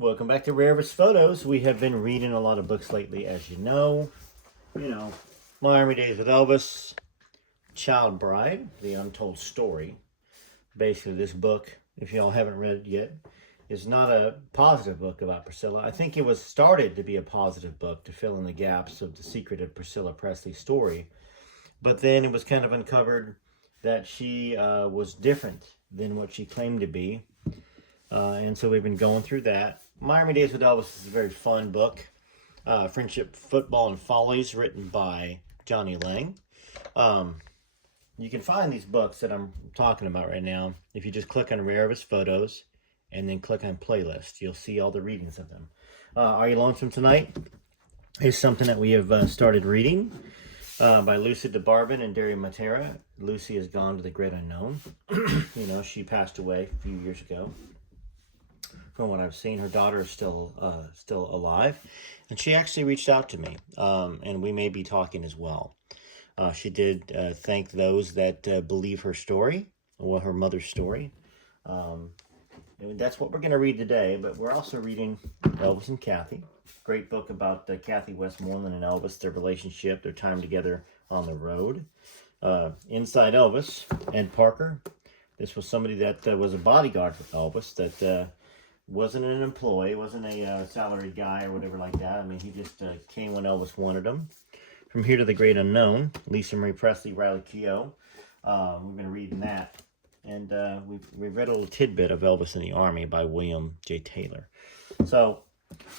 Welcome back to Rarest Photos. We have been reading a lot of books lately, as you know. Miami Days with Elvis, Child Bride, The Untold Story. Basically, this book, if y'all haven't read it yet, is not a positive book about Priscilla. I think it was started to be a positive book to fill in the gaps of the secret of Priscilla Presley's story. But then it was kind of uncovered that she was different than what she claimed to be. And so we've been going through that. Miami Days with Elvis is a very fun book. Friendship, Football, and Follies, written by Johnny Lang. You can find these books that I'm talking about right now if you just click on Rare of His Photos and then click on Playlist. You'll see all the readings of them. Are You Lonesome Tonight is something that we have started reading by Lucy DeBarban and Derry Matera. Lucy has gone to the great unknown. She passed away a few years ago. From what I've seen, her daughter is still alive, and she actually reached out to me, and we may be talking as well. She did thank those that believe her story, or her mother's story. And that's what we're going to read today, but we're also reading Elvis and Kathy. Great book about Kathy Westmoreland and Elvis, their relationship, their time together on the road. Inside Elvis and Parker. This was somebody that was a bodyguard for Elvis, that wasn't an employee, wasn't a salaried guy or whatever like that. I mean, he just came when Elvis wanted him. From Here to the Great Unknown, Lisa Marie Presley, Riley Keough. We've been reading that. And we've read a little tidbit of Elvis in the Army by William J. Taylor. So,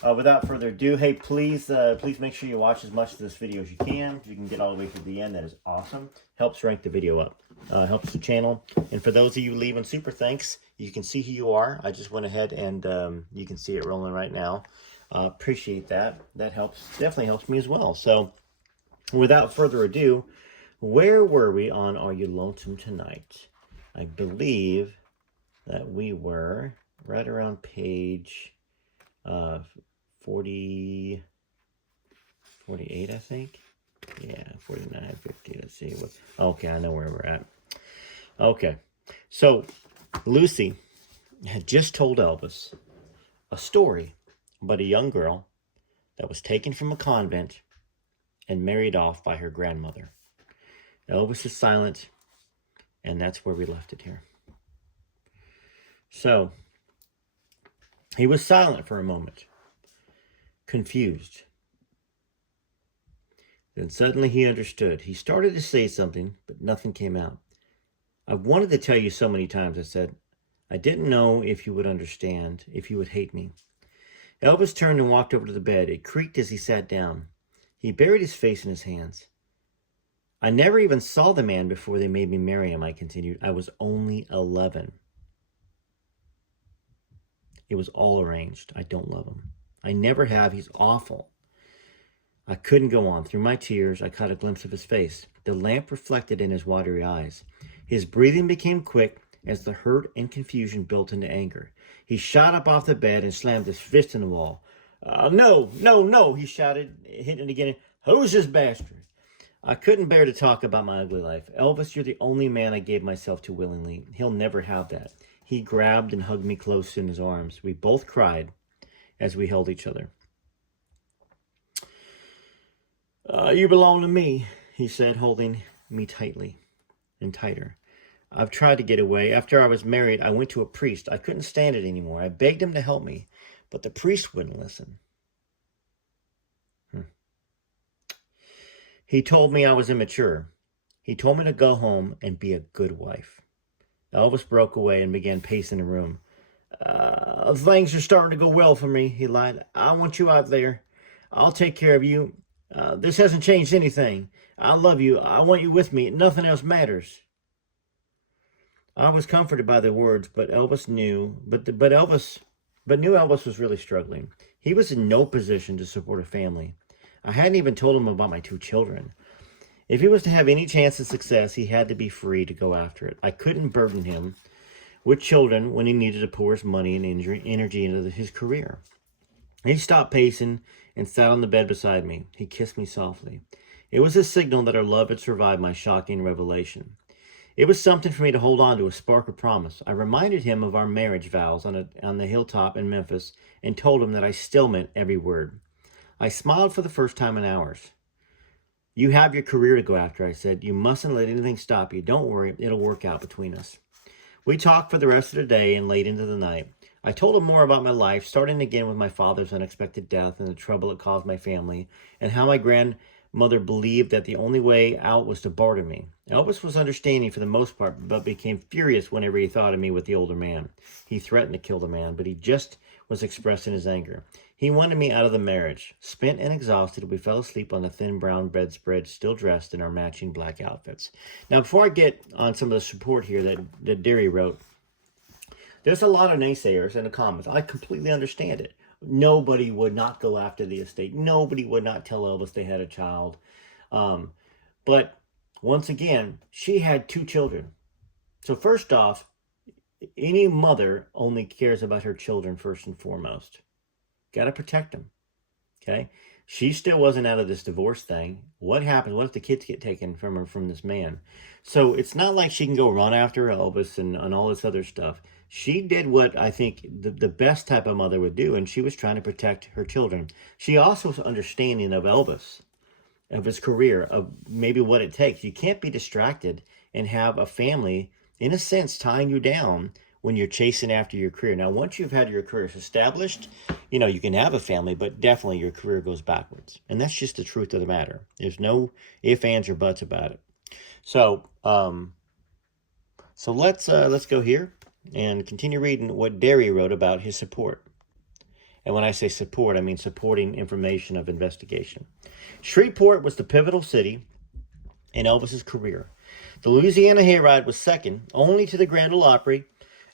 without further ado, hey, please make sure you watch as much of this video as you can. If you can get all the way to the end, that is awesome. Helps rank the video up. Helps the channel. And for those of you leaving super thanks, you can see who you are. I just went ahead and you can see it rolling right now. Appreciate that. That helps. Definitely helps me as well. So, without further ado, where were we on Are You Lonesome Tonight? I believe that we were right around page 48, I think. Yeah, 49, 50. Let's see. Okay, I know where we're at. Okay, so Lucy had just told Elvis a story about a young girl that was taken from a convent and married off by her grandmother. Elvis is silent, and that's where we left it here. So, he was silent for a moment, confused. Then suddenly he understood. He started to say something, but nothing came out. I've wanted to tell you so many times, I said. I didn't know if you would understand, if you would hate me. Elvis turned and walked over to the bed. It creaked as he sat down. He buried his face in his hands. I never even saw the man before they made me marry him, I continued. I was only 11. It was all arranged. I don't love him. I never have. He's awful. I couldn't go on. Through my tears, I caught a glimpse of his face. The lamp reflected in his watery eyes. His breathing became quick as the hurt and confusion built into anger. He shot up off the bed and slammed his fist in the wall. No, he shouted, hitting it again. Who's this bastard? I couldn't bear to talk about my ugly life. Elvis, you're the only man I gave myself to willingly. He'll never have that. He grabbed and hugged me close in his arms. We both cried as we held each other. You belong to me, he said, holding me tightly and tighter. I've tried to get away. After I was married, I went to a priest. I couldn't stand it anymore. I begged him to help me, but the priest wouldn't listen. He told me I was immature. He told me to go home and be a good wife. Elvis broke away and began pacing the room. Things are starting to go well for me, he lied. I want you out there. I'll take care of you. This hasn't changed anything. I love you. I want you with me. Nothing else matters. I was comforted by the words, but Elvis knew, but knew Elvis was really struggling. He was in no position to support a family. I hadn't even told him about my 2 children. If he was to have any chance of success, he had to be free to go after it. I couldn't burden him with children when he needed to pour his money and energy into his career. He stopped pacing and sat on the bed beside me. He kissed me softly. It was a signal that our love had survived my shocking revelation. It was something for me to hold on to, a spark of promise. I reminded him of our marriage vows on the hilltop in Memphis and told him that I still meant every word. I smiled for the first time in hours. You have your career to go after, I said. You mustn't let anything stop you. Don't worry, it'll work out between us. We talked for the rest of the day and late into the night. I told him more about my life, starting again with my father's unexpected death and the trouble it caused my family, and how my grandmother believed that the only way out was to barter me. Elvis was understanding for the most part, but became furious whenever he thought of me with the older man. He threatened to kill the man, but he just was expressing his anger. He wanted me out of the marriage. Spent and exhausted, we fell asleep on the thin brown bedspread, still dressed in our matching black outfits. Now, before I get on some of the support here that Derry wrote, there's a lot of naysayers in the comments. I completely understand it. Nobody would not go after the estate. Nobody would not tell Elvis they had a child. But once again, she had 2 children. So first off, any mother only cares about her children first and foremost. Got to protect them. Okay? She still wasn't out of this divorce thing. What happened? What if the kids get taken from her from this man? So it's not like she can go run after Elvis and all this other stuff. She did what I think the best type of mother would do, and she was trying to protect her children. She also was understanding of Elvis, of his career, of maybe what it takes. You can't be distracted and have a family, in a sense, tying you down when you're chasing after your career. Now, once you've had your career established, you can have a family, but definitely your career goes backwards. And that's just the truth of the matter. There's no ifs, ands, or buts about it. So let's go here and continue reading what Derry wrote about his support. And when I say support, I mean supporting information of investigation. Shreveport was the pivotal city in Elvis's career. The Louisiana Hayride was second only to the Grand Ole Opry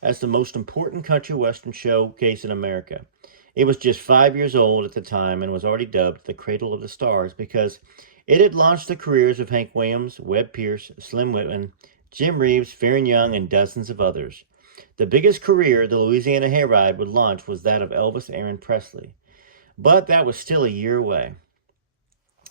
as the most important country western showcase in America. It was just 5 years old at the time and was already dubbed the Cradle of the Stars because it had launched the careers of Hank Williams, Webb Pierce, Slim Whitman, Jim Reeves, Farron Young, and dozens of others. The biggest career the Louisiana Hayride would launch was that of Elvis Aaron Presley, but that was still a year away.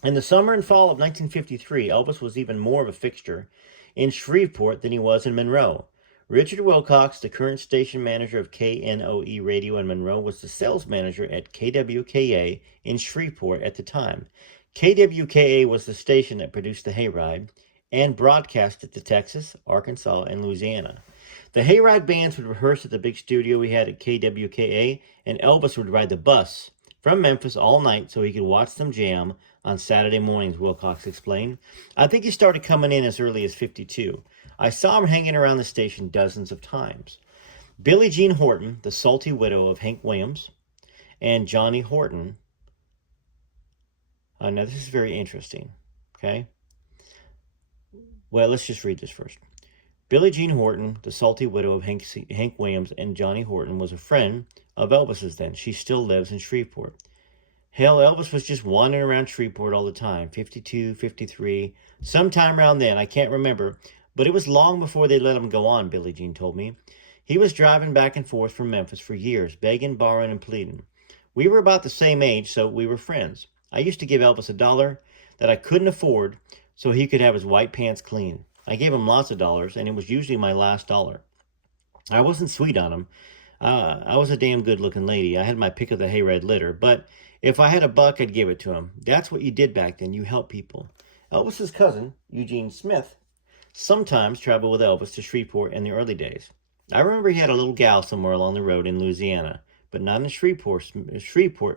In the summer and fall of 1953, Elvis was even more of a fixture in Shreveport than he was in Monroe. Richard Wilcox, the current station manager of KNOE Radio in Monroe, was the sales manager at KWKA in Shreveport at the time. KWKA was the station that produced the Hayride and broadcast it to Texas, Arkansas, and Louisiana. The Hayride bands would rehearse at the big studio we had at KWKA, and Elvis would ride the bus from Memphis all night so he could watch them jam on Saturday mornings, Wilcox explained. I think he started coming in as early as 52. I saw him hanging around the station dozens of times. Billie Jean Horton, the salty widow of Hank Williams, and Johnny Horton. Now, this is very interesting, okay? Well, let's just read this first. Billie Jean Horton, the salty widow of Hank Williams, and Johnny Horton, was a friend of Elvis's then. She still lives in Shreveport. Hell, Elvis was just wandering around Shreveport all the time, 52, 53, sometime around then, I can't remember, but it was long before they let him go on, Billie Jean told me. He was driving back and forth from Memphis for years, begging, borrowing, and pleading. We were about the same age, so we were friends. I used to give Elvis $1 that I couldn't afford so he could have his white pants clean. I gave him lots of dollars, and it was usually my last dollar. I wasn't sweet on him. I was a damn good-looking lady. I had my pick of the hayride litter, but if I had $1, I'd give it to him. That's what you did back then. You helped people. Elvis's cousin, Eugene Smith, sometimes traveled with Elvis to Shreveport in the early days. I remember he had a little gal somewhere along the road in Louisiana, but not in Shreveport,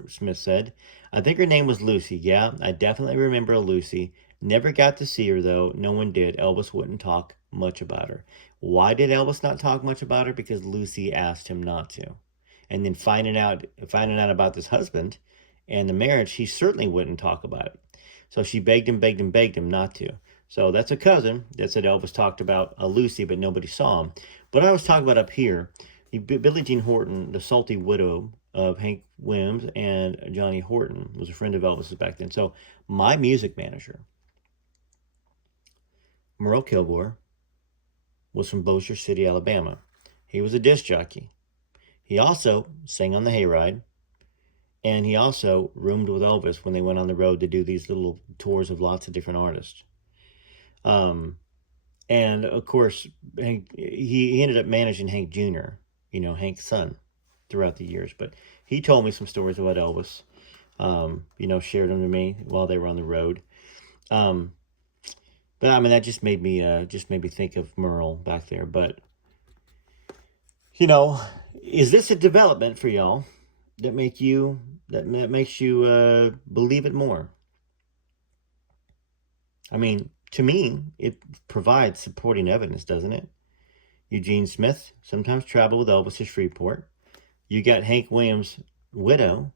Smith said. I think her name was Lucy. Yeah, I definitely remember a Lucy. Never got to see her, though. No one did. Elvis wouldn't talk much about her. Why did Elvis not talk much about her? Because Lucy asked him not to. And then finding out about this husband and the marriage, he certainly wouldn't talk about it. So she begged him not to. So that's a cousin that said Elvis talked about a Lucy, but nobody saw him. But I was talking about up here, Billie Jean Horton, the salty widow of Hank Williams and Johnny Horton, was a friend of Elvis's back then. So my music manager, Merle Kilgore, was from Bossier City, Alabama. He was a disc jockey. He also sang on the Hayride, and he also roomed with Elvis when they went on the road to do these little tours of lots of different artists. And of course, he ended up managing Hank Jr., Hank's son, throughout the years. But he told me some stories about Elvis, shared them to me while they were on the road. Um, but I mean, that just made me think of Merle back there. But you know, is this a development for y'all that makes you believe it more? I mean, to me, it provides supporting evidence, doesn't it? Eugene Smith sometimes traveled with Elvis to Shreveport. You got Hank Williams' widow,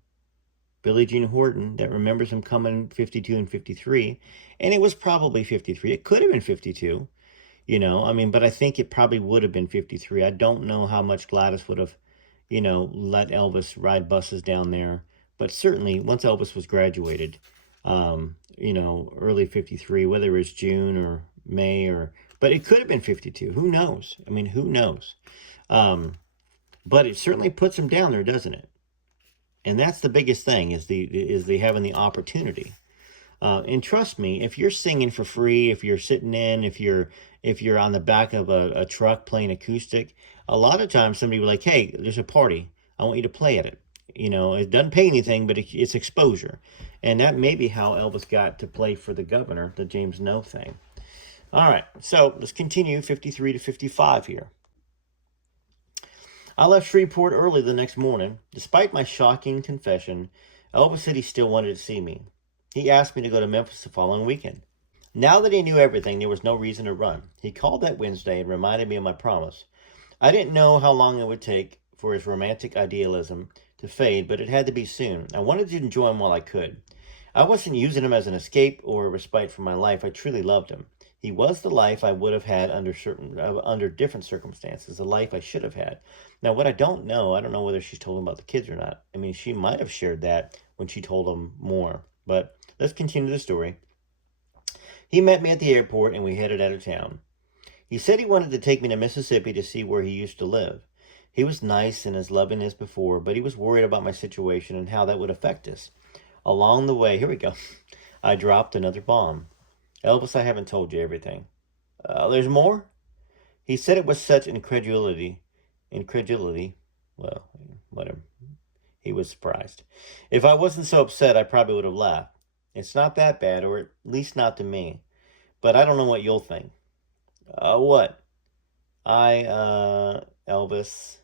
Billie Jean Horton, that remembers him coming 52 and 53. And it was probably 53. It could have been 52, I mean, but I think it probably would have been 53. I don't know how much Gladys would have, let Elvis ride buses down there. But certainly, once Elvis was graduated, early 53, whether it was June or May but it could have been 52. Who knows? I mean, who knows? But it certainly puts him down there, doesn't it? And that's the biggest thing is the having the opportunity. And trust me, if you're singing for free, if you're sitting in, if you're on the back of a truck playing acoustic, a lot of times somebody will be like, hey, there's a party. I want you to play at it. It doesn't pay anything, but it's exposure. And that may be how Elvis got to play for the governor, the James No thing. All right, so let's continue 53 to 55 here. I left Shreveport early the next morning. Despite my shocking confession, Elvis said he still wanted to see me. He asked me to go to Memphis the following weekend. Now that he knew everything, there was no reason to run. He called that Wednesday and reminded me of my promise. I didn't know how long it would take for his romantic idealism to fade, but it had to be soon. I wanted to enjoy him while I could. I wasn't using him as an escape or a respite from my life. I truly loved him. He was the life I would have had under different circumstances, the life I should have had. Now, what I don't know whether she's told him about the kids or not. I mean, she might have shared that when she told him more. But let's continue the story. He met me at the airport and we headed out of town. He said he wanted to take me to Mississippi to see where he used to live. He was nice and as loving as before, but he was worried about my situation and how that would affect us. Along the way, here we go, I dropped another bomb. Elvis, I haven't told you everything. There's more? He said it with such incredulity. Well, whatever. He was surprised. If I wasn't so upset, I probably would have laughed. It's not that bad, or at least not to me. But I don't know what you'll think. What? Elvis,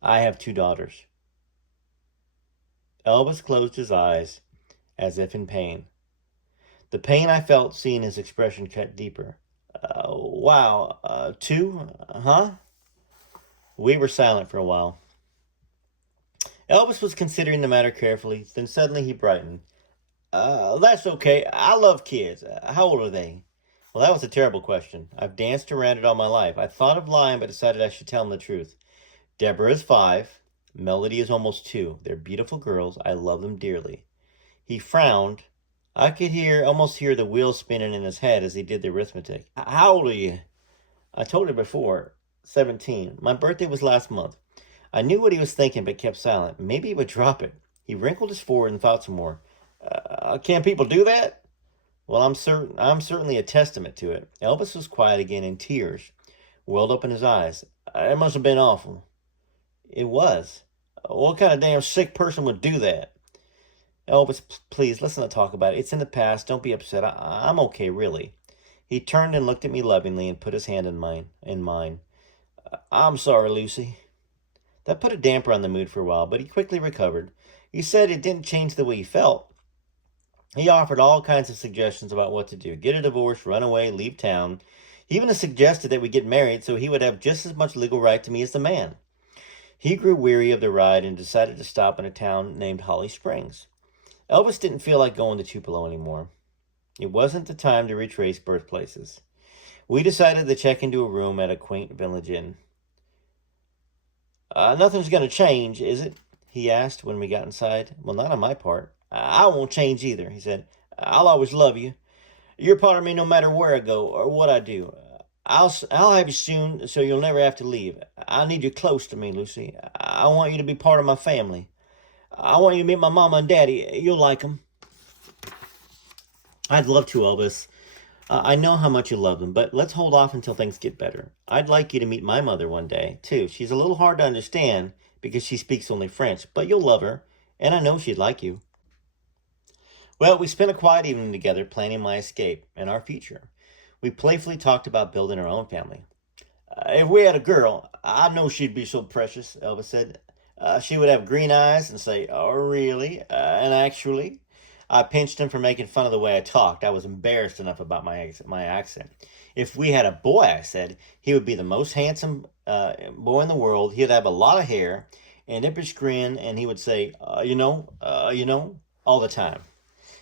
I have 2 daughters. Elvis closed his eyes as if in pain. The pain I felt seeing his expression cut deeper. Wow, 2? Huh? We were silent for a while. Elvis was considering the matter carefully, then suddenly he brightened. That's okay. I love kids. How old are they? Well, that was a terrible question. I've danced around it all my life. I thought of lying, but decided I should tell him the truth. Deborah is 5. Melody is almost 2. They're beautiful girls. I love them dearly. He frowned. I could almost hear the wheels spinning in his head as he did the arithmetic. How old are you? I told her before. 17. My birthday was last month. I knew what he was thinking, but kept silent. Maybe he would drop it. He wrinkled his forehead and thought some more. Can people do that? Well, I'm certainly a testament to it. Elvis was quiet again, and tears welled up in his eyes. It must have been awful. It was. What kind of damn sick person would do that? Elvis, please, let's not talk about it. It's in the past. Don't be upset. I'm okay, really. He turned and looked at me lovingly and put his hand in mine. I'm sorry, Lucy. That put a damper on the mood for a while, but he quickly recovered. He said it didn't change the way he felt. He offered all kinds of suggestions about what to do. Get a divorce, run away, leave town. He even suggested that we get married so he would have just as much legal right to me as the man. He grew weary of the ride and decided to stop in a town named Holly Springs. Elvis didn't feel like going to Tupelo anymore. It wasn't the time to retrace birthplaces. We decided to check into a room at a quaint village inn. Nothing's going to change, is it? He asked when we got inside. Well, not on my part. I won't change either, he said. I'll always love you. You're part of me no matter where I go or what I do. I'll have you soon so you'll never have to leave. I need you close to me, Lucy. I want you to be part of my family. I want you to meet my mama and daddy. You'll like them. I'd love to, Elvis. I know how much you love them, but let's hold off until things get better. I'd like you to meet my mother one day, too. She's a little hard to understand because she speaks only French, but you'll love her, and I know she'd like you. Well, we spent a quiet evening together planning my escape and our future. We playfully talked about building our own family. If we had a girl, I know she'd be so precious, Elvis said. She would have green eyes and say, "Oh, really? And actually?" I pinched him for making fun of the way I talked. I was embarrassed enough about my accent. If we had a boy, I said, he would be the most handsome boy in the world. He'd have a lot of hair, an impish grin, and he would say, all the time.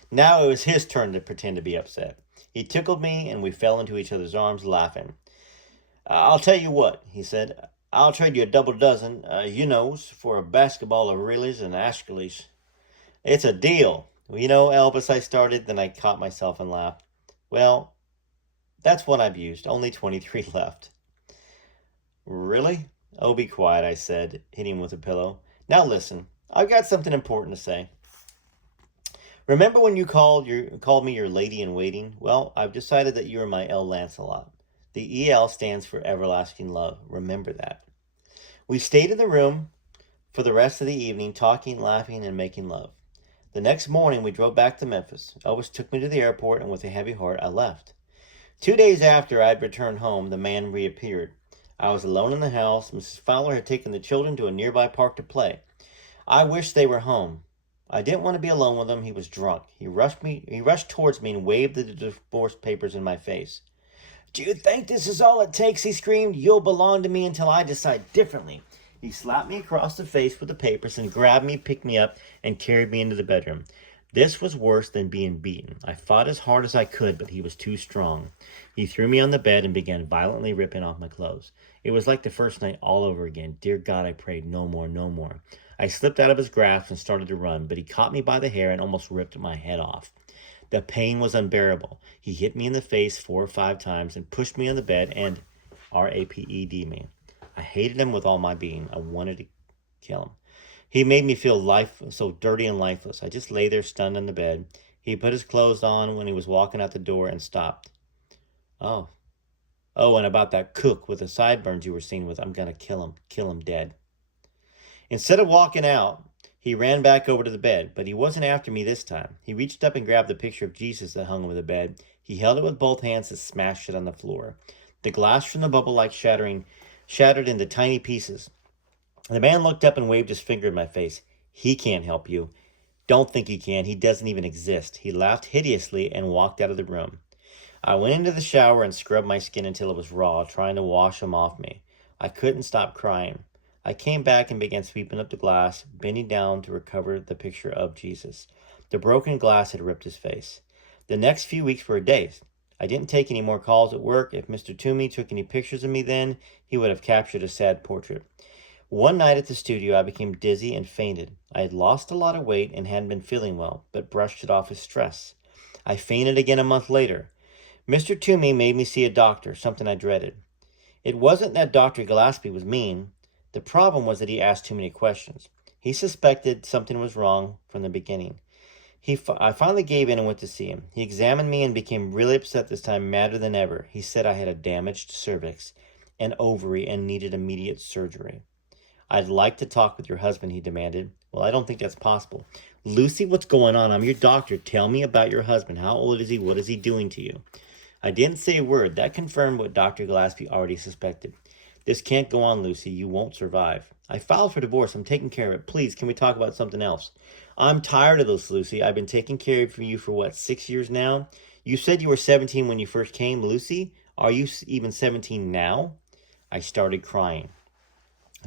Now it was his turn to pretend to be upset. He tickled me, and we fell into each other's arms, laughing. "I'll tell you what," he said. "I'll trade you a double dozen, for a basketball of Rillies and Ashleys." "It's a deal." Elvis, I started, then I caught myself and laughed. "Well, that's one I've used. Only 23 left." "Really?" "Oh, be quiet," I said, hitting him with a pillow. "Now listen, I've got something important to say. Remember when you called me your lady in waiting? Well, I've decided that you are my El Lancelot. The EL stands for everlasting love. Remember that." We stayed in the room for the rest of the evening, talking, laughing, and making love. The next morning, we drove back to Memphis. Elvis took me to the airport, and with a heavy heart, I left. 2 days after I had returned home, the man reappeared. I was alone in the house. Mrs. Fowler had taken the children to a nearby park to play. I wished they were home. I didn't want to be alone with him. He was drunk. He rushed towards me and waved the divorce papers in my face. "Do you think this is all it takes?" he screamed. "You'll belong to me until I decide differently." He slapped me across the face with the papers and grabbed me, picked me up, and carried me into the bedroom. This was worse than being beaten. I fought as hard as I could, but he was too strong. He threw me on the bed and began violently ripping off my clothes. It was like the first night all over again. Dear God, I prayed, no more, no more. I slipped out of his grasp and started to run, but he caught me by the hair and almost ripped my head off. The pain was unbearable. He hit me in the face 4 or 5 times and pushed me on the bed and raped me. I hated him with all my being. I wanted to kill him. He made me feel so dirty and lifeless. I just lay there stunned on the bed. He put his clothes on when he was walking out the door and stopped. Oh, and about that cook with the sideburns you were seen with, I'm going to kill him dead. Instead of walking out, he ran back over to the bed, but he wasn't after me this time. He reached up and grabbed the picture of Jesus that hung over the bed. He held it with both hands and smashed it on the floor. The glass from the bubble light shattered into tiny pieces. The man looked up and waved his finger in my face. "He can't help you. Don't think he can. He doesn't even exist." He laughed hideously and walked out of the room. I went into the shower and scrubbed my skin until it was raw, trying to wash him off me. I couldn't stop crying. I came back and began sweeping up the glass, bending down to recover the picture of Jesus. The broken glass had ripped his face. The next few weeks were days. I didn't take any more calls at work. If Mr. Toomey took any pictures of me then, he would have captured a sad portrait. One night at the studio, I became dizzy and fainted. I had lost a lot of weight and hadn't been feeling well, but brushed it off as stress. I fainted again a month later. Mr. Toomey made me see a doctor, something I dreaded. It wasn't that Dr. Gillespie was mean. The problem was that he asked too many questions. He suspected something was wrong from the beginning. I finally gave in and went to see him. He examined me and became really upset this time, madder than ever. He said I had a damaged cervix, an ovary, and needed immediate surgery. "I'd like to talk with your husband," he demanded. "Well, I don't think that's possible." "Lucy, what's going on? I'm your doctor. Tell me about your husband. How old is he? What is he doing to you?" I didn't say a word. That confirmed what Dr. Gillespie already suspected. "This can't go on, Lucy. You won't survive." "I filed for divorce. I'm taking care of it. Please, can we talk about something else?" "I'm tired of this, Lucy. I've been taking care of you for, 6 years now? You said you were 17 when you first came, Lucy. Are you even 17 now?" I started crying.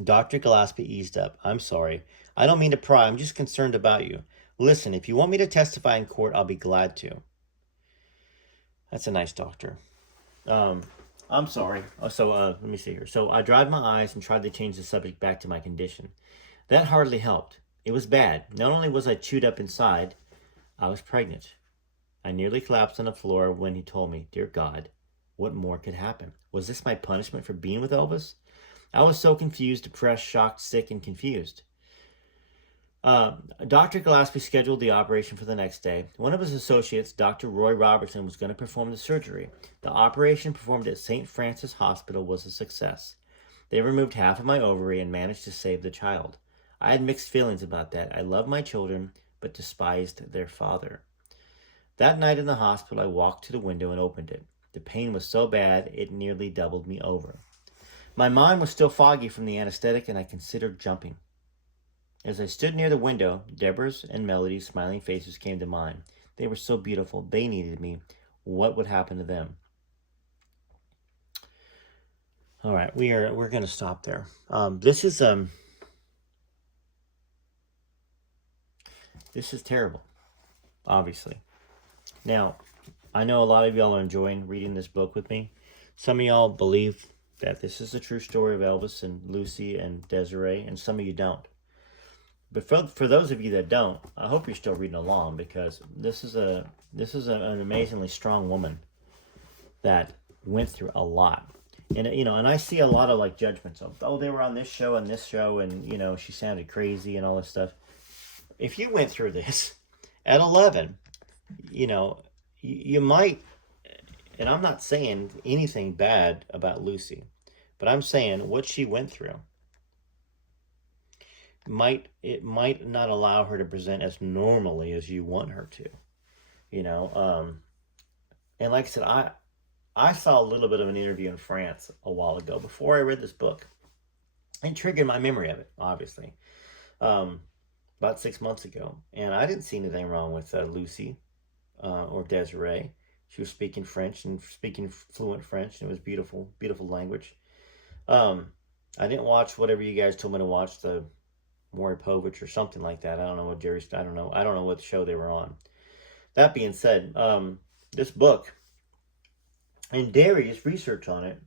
Dr. Gillespie eased up. "I'm sorry. I don't mean to pry. I'm just concerned about you. Listen, if you want me to testify in court, I'll be glad to." That's a nice doctor. I'm sorry. Let me see here. So I dried my eyes and tried to change the subject back to my condition. That hardly helped. It was bad. Not only was I chewed up inside, I was pregnant. I nearly collapsed on the floor when he told me, dear God, what more could happen? Was this my punishment for being with Elvis? I was so confused, depressed, shocked, sick, and confused. Dr. Gillespie scheduled the operation for the next day. One of his associates, Dr. Roy Robertson, was going to perform the surgery. The operation performed at St. Francis Hospital was a success. They removed half of my ovary and managed to save the child. I had mixed feelings about that. I loved my children, but despised their father. That night in the hospital, I walked to the window and opened it. The pain was so bad, it nearly doubled me over. My mind was still foggy from the anesthetic, and I considered jumping. As I stood near the window, Deborah's and Melody's smiling faces came to mind. They were so beautiful. They needed me. What would happen to them? All right, we're going to stop there. This is terrible, obviously. Now, I know a lot of y'all are enjoying reading this book with me. Some of y'all believe that this is a true story of Elvis and Lucy and Desiree, and some of you don't. But for those of you that don't, I hope you're still reading along, because this is an amazingly strong woman that went through a lot. And and I see a lot of like judgments of, oh, they were on this show and she sounded crazy and all this stuff. If you went through this at 11, you might, and I'm not saying anything bad about Lucy, but I'm saying what she went through might not allow her to present as normally as you want her to, and like I said, I saw a little bit of an interview in France a while ago before I read this book. It triggered my memory of it, obviously, about 6 months ago, and I didn't see anything wrong with Lucy or Desiree. She was speaking French and speaking fluent French, and it was beautiful, beautiful language. I didn't watch whatever you guys told me to watch, the Maury Povich or something like that. I don't know what I don't know what show they were on. That being said, this book and Darius' research on it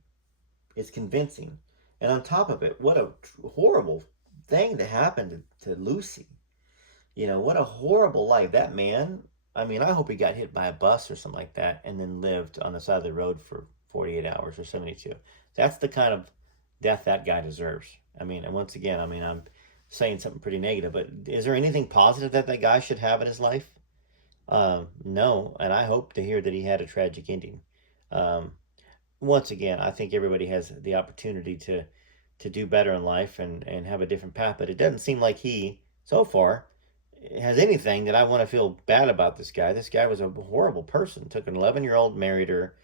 is convincing. And on top of it, what a horrible thing that happened to Lucy. What a horrible life. That man, I hope he got hit by a bus or something like that and then lived on the side of the road for 48 hours or 72. That's the kind of death that guy deserves. And once again, I'm saying something pretty negative, but is there anything positive that guy should have in his life? No, and I hope to hear that he had a tragic ending. Once again, I think everybody has the opportunity to do better in life and have a different path, but it doesn't seem like he, so far, has anything that I want to feel bad about this guy. This guy was a horrible person. Took an 11-year-old, married her,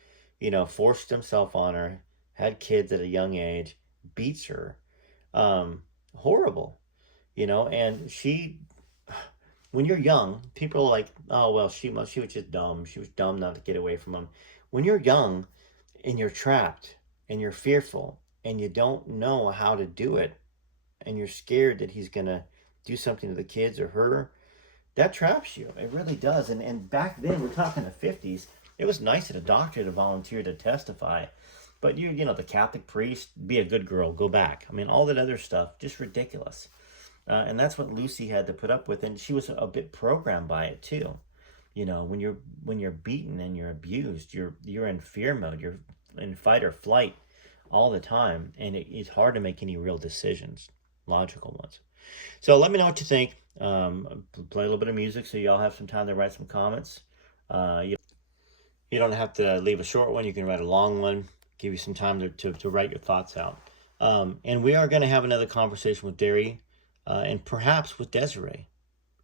forced himself on her, had kids at a young age, beats her. Horrible. And she, when you're young, people are like, oh, well, she was just dumb. She was dumb not to get away from him. When you're young and you're trapped and you're fearful and you don't know how to do it and you're scared that he's going to do something to the kids or her, that traps you. It really does. And back then, we're talking the 50s, it was nice that a doctor to volunteer to testify. But the Catholic priest, be a good girl, go back. All that other stuff, just ridiculous. And that's what Lucy had to put up with, and she was a bit programmed by it too. When you're beaten and you're abused, you're in fear mode. You're in fight or flight all the time, and it's hard to make any real decisions, logical ones. So let me know what you think. Play a little bit of music so y'all have some time to write some comments. You don't have to leave a short one. You can write a long one. Give you some time to write your thoughts out. And we are going to have another conversation with Derry. And perhaps with Desiree,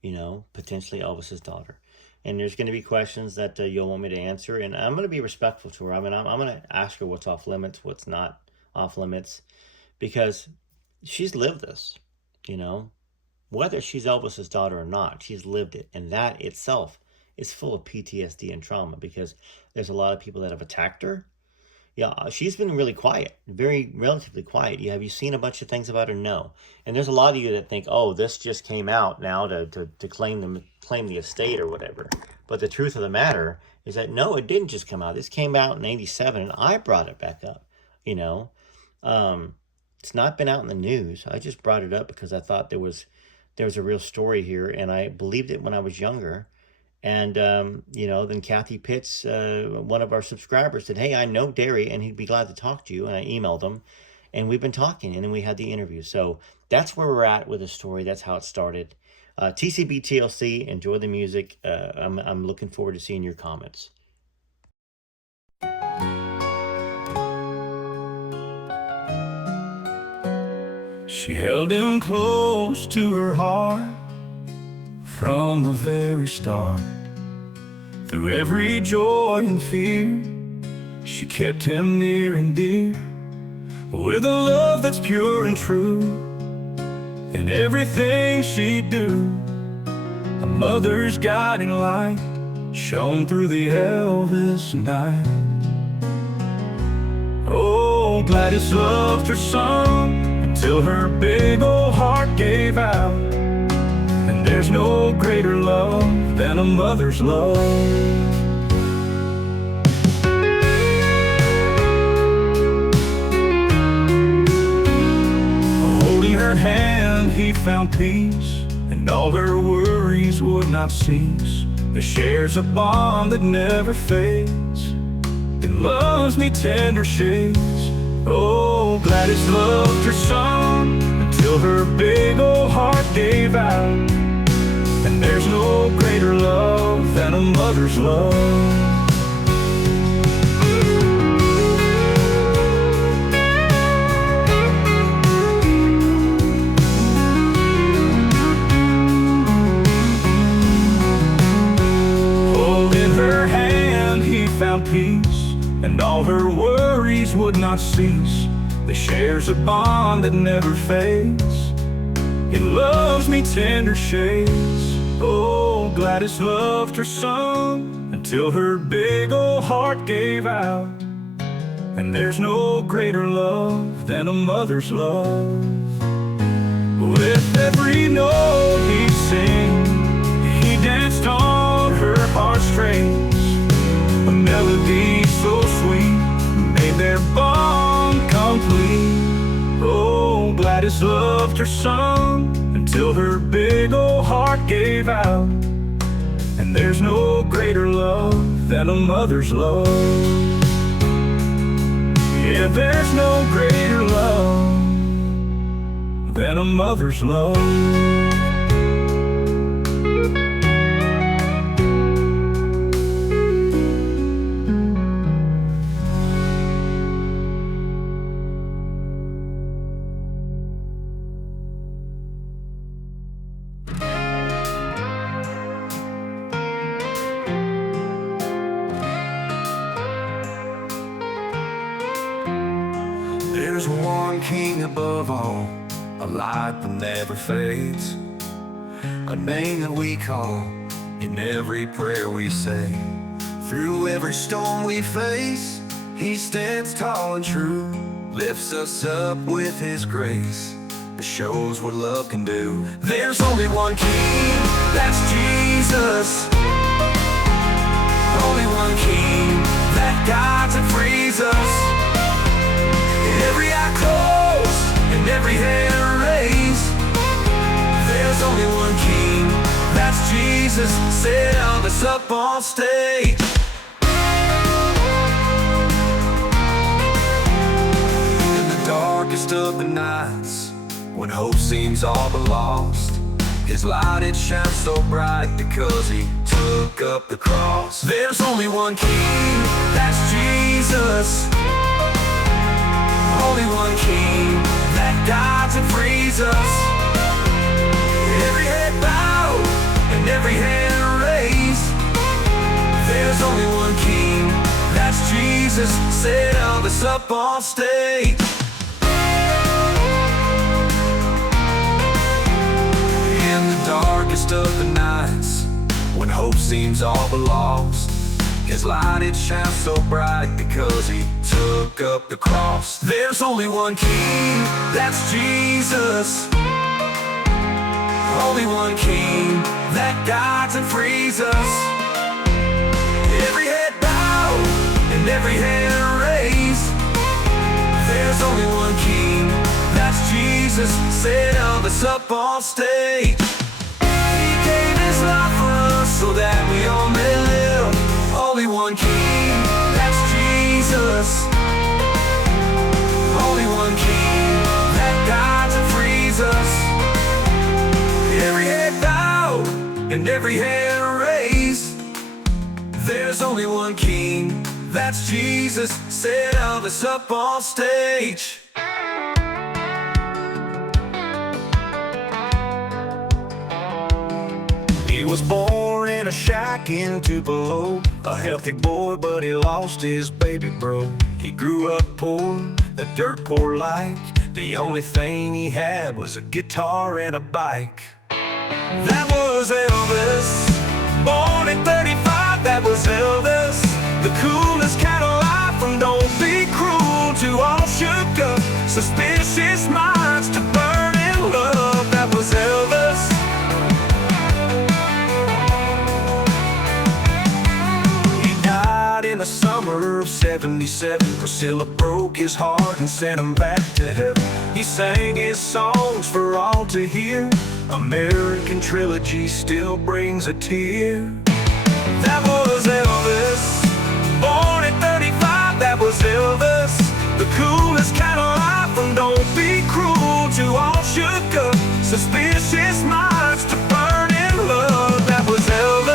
potentially Elvis's daughter. And there's going to be questions that you'll want me to answer, and I'm going to be respectful to her. I'm going to ask her what's off limits, what's not off limits, because she's lived this, whether she's Elvis's daughter or not, she's lived it, and that itself is full of PTSD and trauma, because there's a lot of people that have attacked her. Yeah, she's been really quiet, relatively quiet. Have you seen a bunch of things about her? No. And there's a lot of you that think, oh, this just came out now to claim the estate or whatever. But the truth of the matter is that, no, it didn't just come out. This came out in 87, and I brought it back up, It's not been out in the news. I just brought it up because I thought there was a real story here, and I believed it when I was younger. And, then Kathy Pitts, one of our subscribers, said, hey, I know Derry, and he'd be glad to talk to you. And I emailed him. and we've been talking, and then we had the interview. So that's where we're at with the story. That's how it started. TCB TLC, enjoy the music. I'm looking forward to seeing your comments. She held him close to her heart from the very start. Through every joy and fear, she kept him near and dear, with a love that's pure and true. In everything she'd do, a mother's guiding light shone through the Elvis night. Oh, Gladys loved her son until her big old heart gave out. And there's no greater love than a mother's love. Holding her hand, he found peace, and all her worries would not cease. There shares a bond that never fades, it loves me tender shades. Oh, Gladys loved her son until her big old heart gave out. And there's no greater love than a mother's love. Holding her hand, he found peace, and all her worries would not cease. They shares a bond that never fades, it loves me tender shades. Oh, Gladys loved her son until her big old heart gave out. And there's no greater love than a mother's love. With every note he'd sing, he danced on her heartstrings. A melody so sweet made their bond complete. Oh, Gladys loved her son until her big old heart gave out. And there's no greater love than a mother's love. Yeah, there's no greater love than a mother's love. There's one king above all, a light that never fades, a name that we call in every prayer we say. Through every storm we face, he stands tall and true, lifts us up with his grace, it shows what love can do. There's only one king, that's Jesus. Only one king that guides and frees us. Every eye closed and every hand raised. There's only one king, that's Jesus. Set Elvis up on stage. In the darkest of the nights, when hope seems all but lost, his light it shines so bright because he took up the cross. There's only one king, that's Jesus. Only one king that guides and frees us. Every head bowed and every hand raised. There's only one king, that's Jesus. Set Elvis up on stage. In the darkest of the nights, when hope seems all but lost, his light it shines so bright because he took up the cross. There's only one king, that's Jesus. Only one king that guides and frees us. Every head bowed and every hand raised. There's only one king, that's Jesus. Set Elvis up on stage. He gave his life for us so that we all may live. Only one king, that's Jesus. Only one king and every hand raised. There's only one king, that's Jesus, said Elvis up on stage. He was born in a shack in Tupelo, a healthy boy, but he lost his baby bro. He grew up poor, the dirt poor life. The only thing he had was a guitar and a bike. That was Elvis, born in 35, that was Elvis. The coolest kind of life, and don't be cruel to all shook up, suspicious minds to burn in love. That was Elvis. In the summer of '77, Priscilla broke his heart and sent him back to heaven. He sang his songs for all to hear. American Trilogy still brings a tear. That was Elvis, born at 35, that was Elvis. The coolest kind of life, and don't be cruel to all shook up, suspicious minds to burn in love. That was Elvis.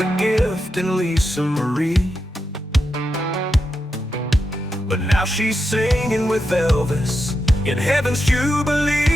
A gift in Lisa Marie, but now she's singing with Elvis in heaven's jubilee.